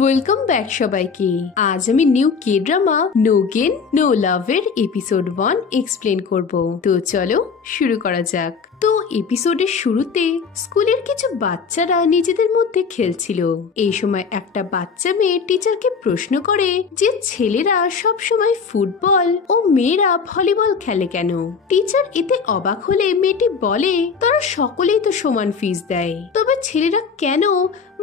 Welcome back সবাইকে। আজ আমি new K drama no gain no love এর এপিসোড 1 এক্সপ্লেন করব। তো চলো শুরু করা যাক। তো এপিসোডের শুরুতে স্কুলের কিছু বাচ্চারা নিজেদের মধ্যে খেলছিল। এই সময় একটা বাচ্চা মেয়ে টিচারকে প্রশ্ন করে যে ছেলেরা সব সময় ফুটবল ও মেয়েরা ভলিবল খেলে কেন। টিচার এতে অবাক হলে মেয়েটি বলে তারা সকলেই তো সমান ফিস দেয়, তবে ছেলেরা কেন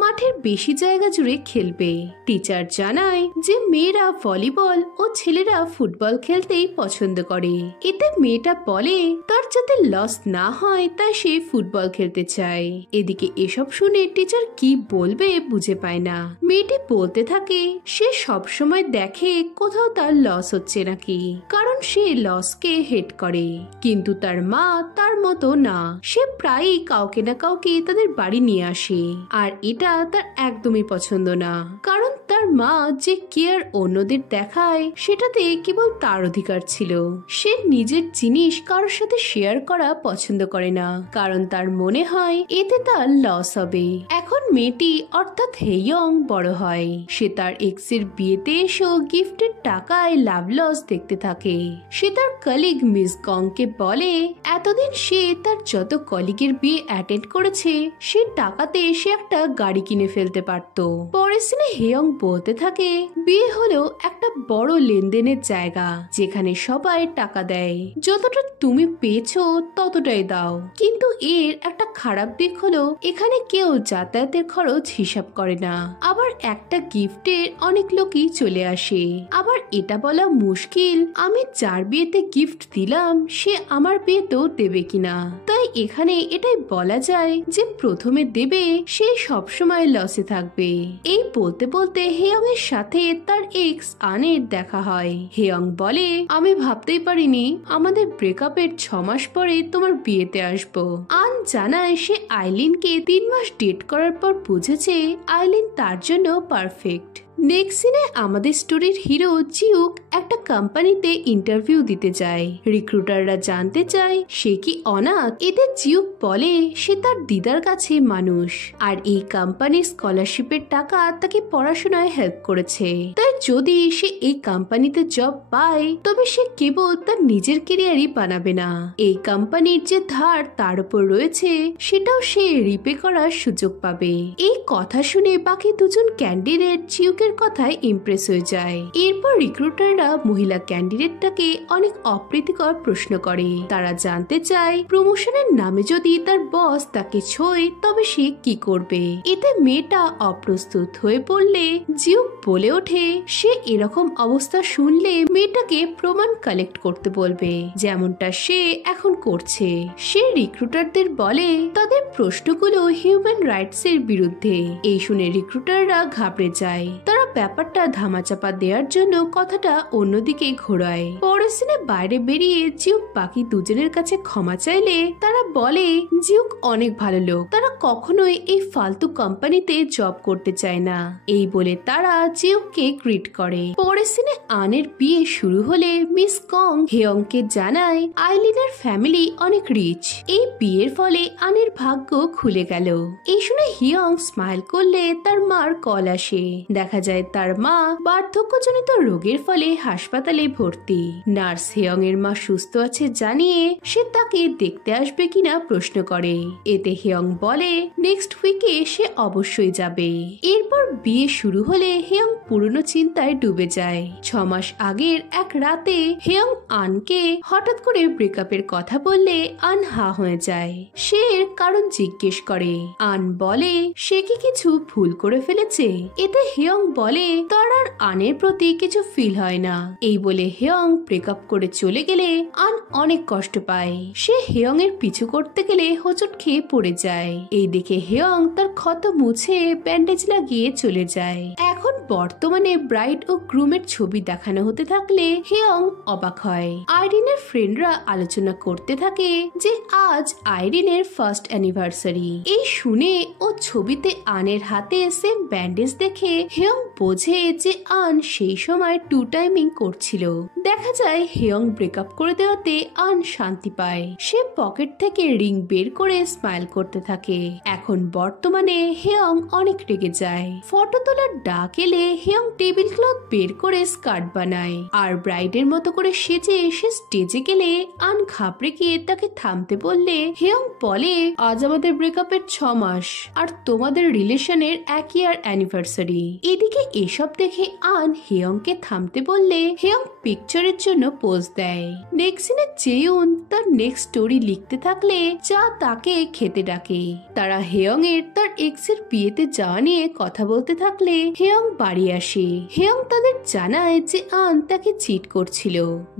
মাঠের বেশি জায়গা জুড়ে খেলবে। টিচার জানায় যে মেয়েরা ভলিবল ও ছেলেরা ফুটবল খেলতেই পছন্দ করে। এতে মেয়েটা বলে তার যাতে লস না হয় তাই সে ফুটবল খেলতে চায়। এদিকে এসব শুনে টিচার কি বলবে বুঝে পায় না। মেয়েটি বলতে থাকে সে সব সময় দেখে কোথাও তার লস হচ্ছে নাকি, কারণ সে লসকে হেট করে। কিন্তু তার মা তার মতো না, সে প্রায়ই কাউকে না কাউকে তাদের বাড়ি নিয়ে আসে। আর এটা তার একদমই পছন্দ না, কারণ তার মা যে কেয়ার অন্যদের দেখায় সেটাতে কেবল তার অধিকার ছিল। সে নিজের জিনিস কারোর সাথে শেয়ার করা পছন্দ করে না, কারণ তার মনে হয় এতে তার লস হবে। এখন মেয়েটি অর্থাৎ হেইয়ং বড় হয়। সে তার এক্সের বিয়েতে এসেও গিফটের টাকায় লাভ লস দেখতে থাকে। সে তার কলিগ মিস গংকে বলে এতদিন সে তার যত কলিগের বিয়ে অ্যাটেন্ড করেছে সে টাকাতে সে একটা গাড়ি কিনে ফেলতে পারত। পরের সিনে হেয়ং বলতে থাকে বিয়ে হলো একটা বড় লেনদেনের জায়গা যেখানে সবাই টাকা দেয়, যতটা তুমি পেয়েছো ততটাই দাও। কিন্তু এর একটা খারাপ দিক হলো এখানে কেউ যাতায়াতের খরচ হিসাব করে না, আবার একটা গিফটের অনেক লোকই চলে আসে। আবার এটা বলা মুশকিল আমি যার বিয়েতে গিফট দিলাম সে আমার বিয়েতেও দেবে কিনা। তাই এখানে এটাই বলা যায় যে প্রথমে দেবে সে সবসময় লসে থাকবে। এই বলতে বলতে হেয়ং এর সাথে তার এক্স আনের দেখা হয়। হেয়ং বলে আমি ভাবতেই পারিনি আমাদের ব্রেকআপের 6 মাস পরে তোমার বিয়েতে আসবো। আন জানায় সে আইলিনকে 3 মাস ডেট করার পর বুঝেছে আইলিন তার জন্য পারফেক্ট। নেক্সট সিনে আমাদের স্টোরির হিরো জিউক একটা কোম্পানিতে ইন্টারভিউ দিতে যায়। রিক্রুটাররা জানতে চায় সে কি অনাথ। এতে জিউক বলে সে তার দিদার কাছে মানুষ, আর এই কোম্পানির স্কলারশিপের টাকা তাকে পড়াশোনায় হেল্প করেছে। তাই যদি সে এই কোম্পানিতে জব পায় তবে সে কেবল তার নিজের ক্যারিয়ারই বানাবে না, এই কোম্পানির যে ধার তার উপর রয়েছে সেটাও সে রিপে করার সুযোগ পাবে। এই কথা শুনে বাকি দুজন ক্যান্ডিডেট জিউকের কথায় ইমপ্রেস হয়ে যায়। এরপর রিক্রুটাররা মহিলা ক্যান্ডিডেটটাকে অনেক অপ্রীতিকর প্রশ্ন করে। তারা জানতে চায় প্রমোশনের নামে যদি তার বস তাকে ছোঁয় তবে সে কি করবে। এতে মেয়েটা অপ্রস্তুত হয়ে পড়লে জিউক বলে ওঠে সে এরকম অবস্থা শুনলে মেয়েটাকে প্রমাণ কালেক্ট করতে বলবে, যেমনটা সে এখন করছে। সে রিক্রুটারদের বলে তাদের প্রশ্নগুলো হিউম্যান রাইটস এর বিরুদ্ধে। এই শুনে রিক্রুটাররা ঘাবড়ে যায়। তারা ব্যাপারটা ধামাচাপা দেওয়ার জন্য কথাটা অন্যদিকে ঘোরায়। পরের সিনে বাইরে বেরিয়ে জিউক বাকি দুজনের কাছে ক্ষমা চাইলে তারা বলে জিউক অনেক ভালো লোক, তারা কখনোই এই ফালতু কোম্পানিতে জব করতে চায় না। এই বলে তারা জিউককে গ্রিট করে। পরের সিনে আনের বিয়ে শুরু হলে মিস কং হেয়ংকে জানায় আইলিনের ফ্যামিলি অনেক রিচ। এই বিয়ের ফলে আনের ভাগ্য খুলে গেল। এই শুনে হিয়ং স্মাইল করলে তার মার কল আসে। দেখা যায় তার মা বার্ধক্যজনিত রোগের ফলে হাসপাতালে ভর্তি। নার্স হেয়ং এর মা সুস্থ আছে জানিয়ে সে তাকে দেখতে আসবে কিনা প্রশ্ন করে। এতে হেয়ং বলে নেক্সট উইকে সে অবশ্যই যাবে। এরপর বিয়ে শুরু হলে হেয়ং পুরনো চিন্তায় ডুবে যায়। 6 মাস আগের এক রাতে হেয়ং আনকে হঠাৎ করে ব্রেকআপের কথা বললে আন হা হয়ে যায়। সে এর কারণ জিজ্ঞেস করে। আন বলে সে কি কিছু ভুল করে ফেলেছে। এতে হেয়ং বলে তার আর আনের প্রতি কিছু ফিল হয় না। এই বলে হেয়ং ব্রেকআপ করে চলে গেলে আন অনেক কষ্ট পায়। সে হেয়ং এর পিছু করতে গেলে হোঁচট খেয়ে পড়ে যায়। এই দেখে হেয়ং তার ক্ষত মুছে ব্যান্ডেজ লাগিয়ে চলে যায়। এখন বর্তমানে ব্রাইড ও গ্রুমের ছবি দেখানো হতে থাকলে হেয়ং অবাক হয়। আইরিনের ফ্রেন্ডরা আলোচনা করতে থাকে যে আজ আইরিনের ফার্স্ট অ্যানিভার্সারি। এই শুনে ও ছবিতে আনের হাতে সেম ব্যান্ডেজ দেখে হেয়ং বোঝে যে আন সেই সময় টু টাইমিং করছিল। দেখা যায় হেয়ং ব্রেকআপ করে দেওয়াতে আন শান্তি পায়। সে পকেট থেকে রিং বের করে স্মাইল করতে থাকে। এখন বর্তমানে হেয়ং অনেক রেগে যায়। ফটো তোলার ডাক এলে হেয়ং টেবিল ক্লথ বের করে স্কার্ট বানায় আর ব্রাইডের মতো করে সেজে সে স্টেজে গেলে আন ঘাবড়ে গিয়ে তাকে থামতে বললে হেয়ং বলে, আজ আমাদের ব্রেকআপের 6 মাস আর তোমাদের রিলেশনের 1 ইয়ার অ্যানিভার্সারি। এদিকে এসব দেখে আন হেয়ংকে থামতে বললে হেয়ং পিকচারের জন্য পোজ দেয়। নেক্সট সিনে চেয়ুন তার নেক্সট স্টোরি লিখতে থাকলে যা তাকে খেতে ডাকে। তারা হেয়ং এর তার এক্স এর বিয়েতে যাওয়া নিয়ে কথা বলতে থাকলে হেয়ং বাড়ি আসে। হেয়ং তাদের জানায় যে আন তাকে চিট করছিল।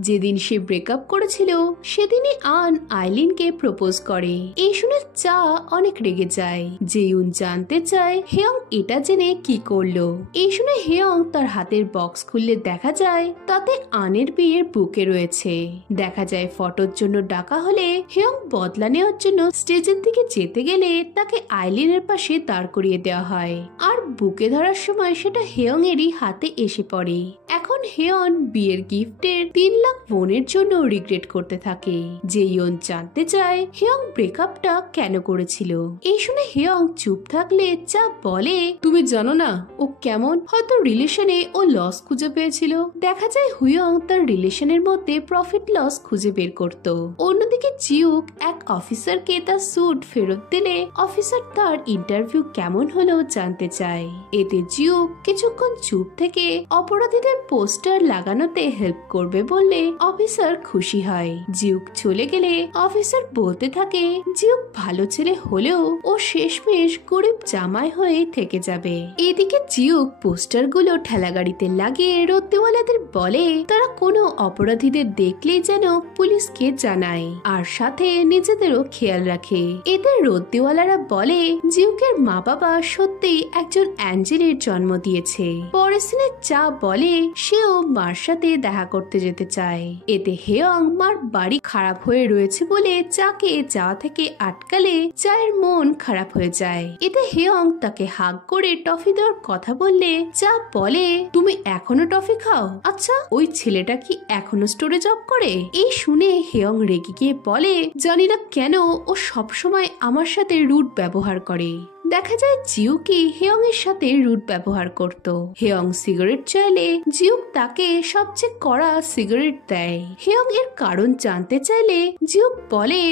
যেদিন সে ব্রেকআপ করেছিল সেদিনই আন আইলিনকে প্রপোজ করে। এই শুনে চা অনেক রেগে যায়। জেয়ুন জানতে চায় হেয়ং এটা জেনে কি করলো। এই শুনে হেয়ং তার হাতের বক্স খুললে দেখা যায় তাতে আনের বিয়ের বুকে রয়েছে। দেখা যায় ফটোর জন্য ডাকা হলে হেয়ং বদলা নেওয়ার জন্য স্টেজের দিকে যেতে গেলে তাকে আইলিনের পাশে দাঁড় করিয়ে দেওয়া হয় আর বুকে ধরার সময় সেটা হেয়ং এরই হাতে এসে পড়ে। এখন হেয়ন বিয়ের গিফটের 3 লাখ ওনের জন্য রিগ্রেট করতে থাকে। জেয়ুন জানতে চায় হেয়ং ব্রেকআপটা কেন করেছিল। এই শুনে হেয়ং চুপ থাকলে চা বলে, তুমি জানো না ও কেমন, হয়তো রিলেশনে ও লস খুঁজে পেয়েছিল। দেখা যায় হুয়ং তার রিলেশনের মধ্যে প্রফিট লস খুঁজে বের করত। অন্যদিকে জিউক এক অফিসারকে তার স্যুট ফেরত দিলে অফিসার তার ইন্টারভিউ কেমন হলো জানতে চায়। এতে জিউক কিছুক্ষণ চুপ থেকে অপরাধীদের পোস্টার লাগানোতে হেল্প করবে বললে অফিসার খুশি হয়। জিউক চলে গেলে অফিসার বলতে থাকে জিউক ভালো ছেলে হলেও ও শেষমেশ গরিব জামাই হয়ে থেকে যাবে। এদিকে জিউক পোস্টার গুলো ঠেলাগাড়িতে লাগিয়ে রত্তিওয়ালাদের বলে তারা কোনো অপরাধীদের দেখলেই যেন পুলিশকে জানায় আর সাথে নিজেদেরও খেয়াল রাখে। এতে রত্তিওয়ালারা বলে জিউকের মা বাবা সত্যিই একজন অ্যাঞ্জেলের জন্ম দিয়েছে। পরের সিনে চা বলে সেও মার সাথে দেখা করতে যেতে চায়। এতে হেয়ং মার বাড়ি খারাপ হয়ে রয়েছে বলে চাকে যাওয়া থেকে আটকালে চায়ের মন খারাপ হয়ে যায়। এতে হেয়ং তাকে হাগ করে টফি দেওয়ার কথা বললে চা বলে, তুমি এখনো টফি খাও? আচ্ছা ওই ছেলেটা কি এখনো স্টোরে জব করে? এই শুনে হেয়ং রেগে গিয়ে বলে, জানি না কেন ও সবসময় আমার সাথে রুড ব্যবহার করে। দেখা যায় জিউকি হেয়ং এর সাথে রুড ব্যবহার করত। হেয়ং সিগারেট চাইলে জিউক তাকে সবচেয়ে কড়া সিগারেট দেয়। হেয়ং এর কারণ জানতে চাইলে জিউক বলে,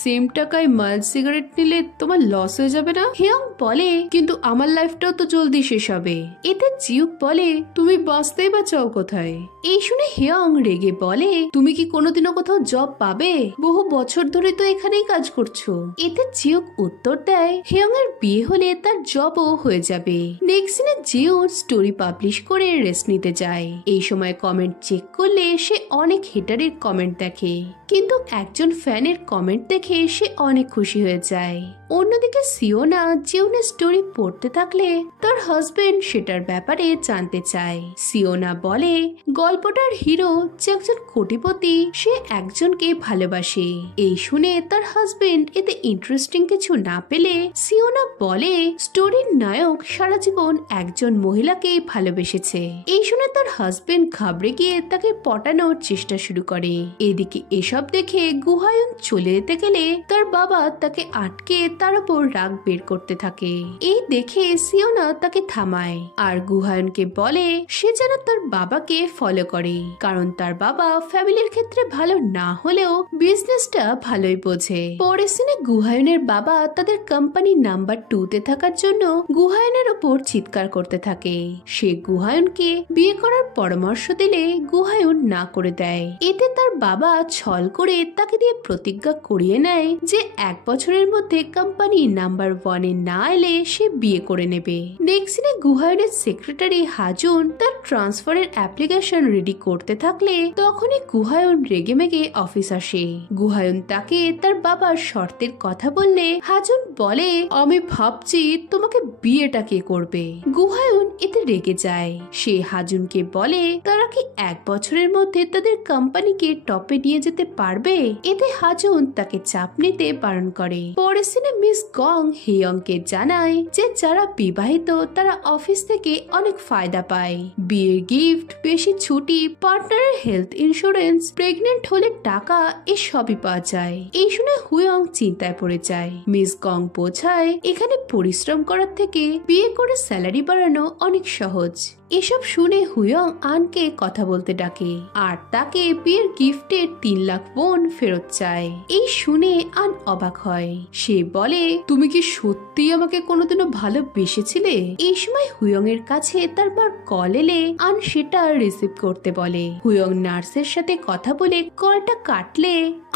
সেম টাকায় মাইল্ড সিগারেট নিলে তোমার লস হয়ে যাবে না? হেয়ং বলে, কিন্তু আমার লাইফটাও তো জলদি শেষ হবে। এতে জিউক বলে, তুমি বাঁচতেই বা চাও কোথায়? এই শুনে হেয়ং রেগে বলে, তুমি কি কোনোদিনও কোথাও জব পাবে? বহু বছর ধরে তো এখানেই কাজ করছো। এতে জিউক উত্তর দেয়, হেয়ং এর বিয়ে হলে তার জবও হয়ে যাবে। নেক্সট দিনে জিও স্টোরি পাবলিশ করে রেস্ট নিতে যায়। এই সময় কমেন্ট চেক করলে সে অনেক হেটারের কমেন্ট দেখে, কিন্তু একজন ফ্যানের কমেন্ট দেখে সে অনেক খুশি হয়ে যায়। অন্যদিকে সিওনা জিউনের স্টোরি পড়তে থাকলে তার হাজবেন্ড সেটার ব্যাপারে জানতে চায়। সিওনা বলে গল্পটার হিরো যে একজন কোটিপতি সে একজনকে ভালোবাসে। এই শুনে তার হাজবেন্ড এতে ইন্টারেস্টিং কিছু না পেলে সিওনা বলে স্টোরির নায়ক সারা জীবন একজন মহিলাকে ভালোবেসেছে। এই শুনে তার হাজবেন্ড ঘাবড়ে গিয়ে তাকে পটানোর চেষ্টা শুরু করে। এদিকে এসব দেখে গুহায়ুন চলে যেতে গেলে তার বাবা তাকে আটকে তার উপর রাগ বের করতে থাকে। এই দেখে সিওনা তাকে থামায় আর গুহায়ুনকে বলে সে যেন তার বাবাকে ফলো করে, কারণ তার বাবা ফ্যামিলির ক্ষেত্রে ভালো না হলেও বিজনেসটা ভালোই বোঝে। পরের সিনে গুহায়ুনের বাবা তাদের কোম্পানি নাম্বার 2 তে থাকার জন্য গুহায়ুনের উপর চিৎকার করতে থাকে। সে গুহায়ুনকে বিয়ে করার পরামর্শ দিলে গুহায়ুন না করে দেয়। এতে তার বাবা ছল করে তাকে দিয়ে প্রতিজ্ঞা করিয়ে নেয় যে 1 বছরের মধ্যে কোম্পানি নাম্বার 1 এ না এলে সে বিয়ে করে নেবে। নেক্সট দিনে গুহায়নের সেক্রেটারি হাজুন তার ট্রান্সফারের অ্যাপ্লিকেশন রেডি করতে থাকলে তখনই গুহায়ন রেগে মেগে অফিস আসে। গুহায়ন তাকে তার বাবার শর্তের কথা বললে হাজুন বলে, আমি ভাবছি তোমাকে বিয়েটা কে করবে। গুহায়ন এতে রেগে যায়। সে হাজুনকে বলে তারা কি 1 বছরের মধ্যে তাদের কোম্পানিকে টপে নিয়ে যেতে পারবে। এতে হাজুন তাকে চাপ নিতে বারণ করে। পরের দিনে মিস গং হেয়ংকে জানায় যে যারা বিবাহিত তারা অফিস থেকে অনেক ফায়দা পায়, বিয়ের গিফট, বেশি ছুটি, পার্টনারের হেলথ ইন্স্যুরেন্স, প্রেগনেন্ট হলে টাকা, এসবই পাওয়া যায়। এই শুনে হুয়ং চিন্তায় পড়ে যায়। মিস গং বোঝায় এখানে পরিশ্রম করার থেকে বিয়ে করে স্যালারি বাড়ানো অনেক সহজ। এসব শুনে হুয়ং আনকে কথা বলতে ডাকে আর তাকে বিয়ের গিফটের 3 লাখ ওন ফেরত চায়। এই শুনে আন অবাক হয়। সে বলে, তুমি কি সত্যি আমাকে কোনোদিনও ভালোবেসেছিলে? এই সময় হুয়ং এর কাছে তার মার কল এলে আন সেটা রিসিভ করতে বলে। হুয়ং নার্সের সাথে কথা বলে কলটা কাটলে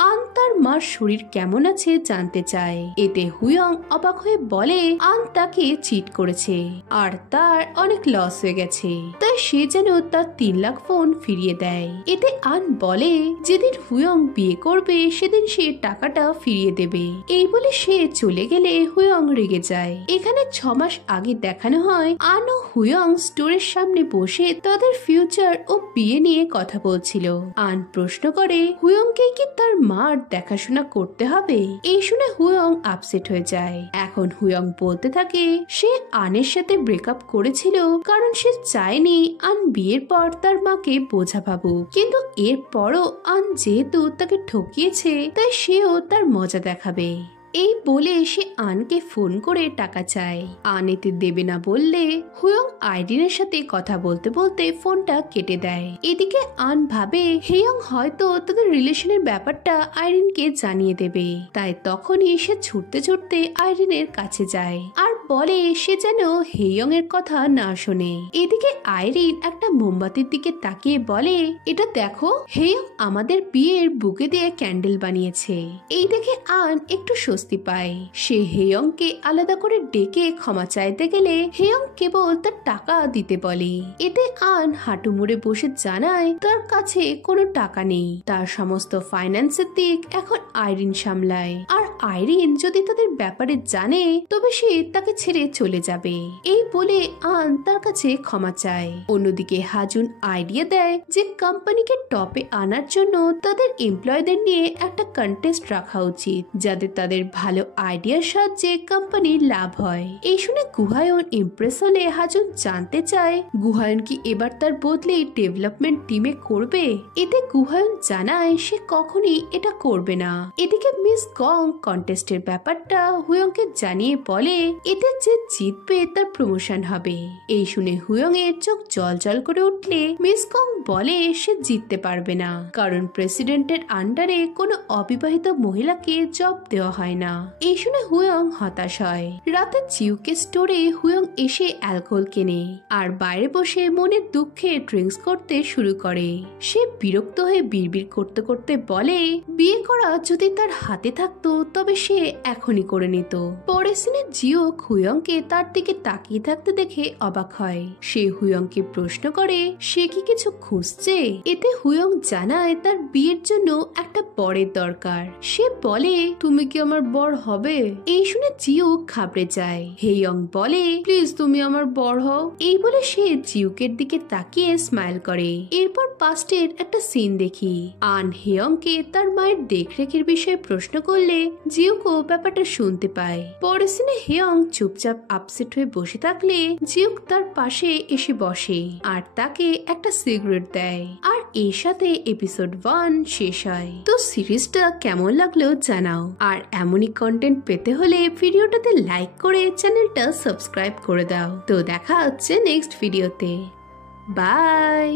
আন তার মার শরীর কেমন আছে জানতে চায়। এতে হুয়ং অবাক হয়ে বলে আন তাকে চিট করেছে আর তার অনেক লস হয়ে গেছে, তাই সে যেন তার 3 লাখ ওন ফিরিয়ে দেয়। এতে আন বলে যেদিন হুয়ং বিয়ে করবে সেদিন সে টাকাটা ফিরিয়ে দেবে। এই বলে সে চলে গেলে হুয়ং রেগে যায়। এখানে 6 মাস আগে দেখানো হয় আন ও হুয়ং স্টোরের সামনে বসে তাদের ফিউচার ও বিয়ে নিয়ে কথা বলছিল। আন প্রশ্ন করে হুয়ংকে কি তার মার দেখাশোনা করতে হবে। এই শুনে হুয়ং আপসেট হয়ে যায়। এখন হুয়ং বলতে থাকে সে আনের সাথে ব্রেকআপ করেছিল কারণ সে চায়নি আন বিয়ের পর তার মাকে বোঝা ভাবুক, কিন্তু এরপরও আন যেহেতু তাকে ঠকিয়েছে তাই সেও তার মজা দেখাবে। এই বলে সে আনকে ফোন করে টাকা চায়। আন এতে দেবে না বললে হুয়ং আইরিনের সাথে কথা বলতে বলতে ফোনটা কেটে দেয়। এদিকে আন ভাবে হেয়ং হয়তো তাদের রিলেশনের ব্যাপারটা আইরিনকে জানিয়ে দেবে, তাই তখনই সে ছুটতে ছুটতে আইরিনের কাছে যায় আর বলে সে যেন হেয়ং এর কথা না শোনে। এদিকে আইরিন একটা মোমবাতির দিকে তাকিয়ে বলে, এটা দেখো, হেয়ং আমাদের বিয়ের বুকে দিয়ে ক্যান্ডেল বানিয়েছে। এই দেখে আন একটু স্বস্তি পায়। সে হেয়ংকে আলাদা করে ডেকে ক্ষমা চাইতে গেলে হেয়ং কেবল তার টাকা দিতে বলে। এতে আন হাঁটু মুড়ে বসে জানায় তার কাছে কোনো টাকা নেই, তার সমস্ত ফাইন্যান্সের দিক এখন আইরিন সামলায় আর আইরিন যদি তাদের ব্যাপারে জানে তবে সে তাকে ছেড়ে চলে যাবে। এই বলে আন তার কাছে ক্ষমা চায়। অন্যদিকে হাজুন আইডিয়া দেয় যে কোম্পানিকে টপে আনার জন্য তাদের এমপ্লয়ীদের নিয়ে একটা কন্টেস্ট রাখা উচিত যাতে তাদের ভালো আইডিয়ার সাহায্যে কোম্পানির লাভ হয়। এই শুনে গুহায়ন ইমপ্রেস হলে হাজুন জানতে চায় গুহায়ন কি এবার তার বদলে ডেভেলপমেন্ট টিমে করবে। এতে গুহায়ন জানায় সে কখনই এটা করবে না। এদিকে মিস গং কন্টেস্টের ব্যাপারটা হুয়ংকে জানিয়ে বলে এতে যে জিতবে তার প্রমোশন হবে। এই শুনে হুয়ং এর চোখ জল করে উঠলে মিস গং বলে সে জিততে পারবে না, কারণ প্রেসিডেন্টের আন্ডারে কোনো অবিবাহিত মহিলাকে জব দেওয়া হয় না। এই শুনে হুয়ং হতাশ হয়। রাতে জিউকে স্টোরে হুয়ং এসে অ্যালকোহল কেনে আর বাইরে বসে মনের দুঃখে ড্রিঙ্কস করতে শুরু করে। সে বিরক্ত হয়ে বিড়বিড় করতে করতে বলে বিয়ে করা যদি তার হাতে থাকতো তবে সে এখনই করে নিত। পরের দিনে জিও হুয়ংকে তার দিকে তাকিয়ে থাকতে দেখে অবাক হয়। সে হুয়ংকে প্রশ্ন করে সে কি কিছু খুঁজছে। এতে হুয়ং জানায় তার বিয়ের জন্য একটা বরের দরকার। সে বলে তুমি কি আমার বর হবে। এই শুনে জিও ঘাবড়ে যায়। হেয়ং বলে প্লিজ তুমি আমার বর হও। এই বলে সে জিউকের দিকে তাকিয়ে স্মাইল করে। এরপর পাস্টের একটা সিন দেখি। আন হেয়ংকে তার মায়ের দেখরেখের বিষয়ে প্রশ্ন করলে জিউকো ব্যাপারটা শুনতে পায়। পরের দিনে হেয়ং চুপচাপ আপসেট হয়ে বসে থাকলে জিউক তার পাশে এসে বসে আর তাকে একটা সিগারেট দেয়। আর এর সাথে এপিসোড 1 শেষ হয়। তো সিরিজটা কেমন লাগলো জানাও। আর এমনই কন্টেন্ট পেতে হলে ভিডিওটাতে লাইক করে চ্যানেলটা সাবস্ক্রাইব করে দাও। তো দেখা হচ্ছে নেক্সট ভিডিওতে। বাই।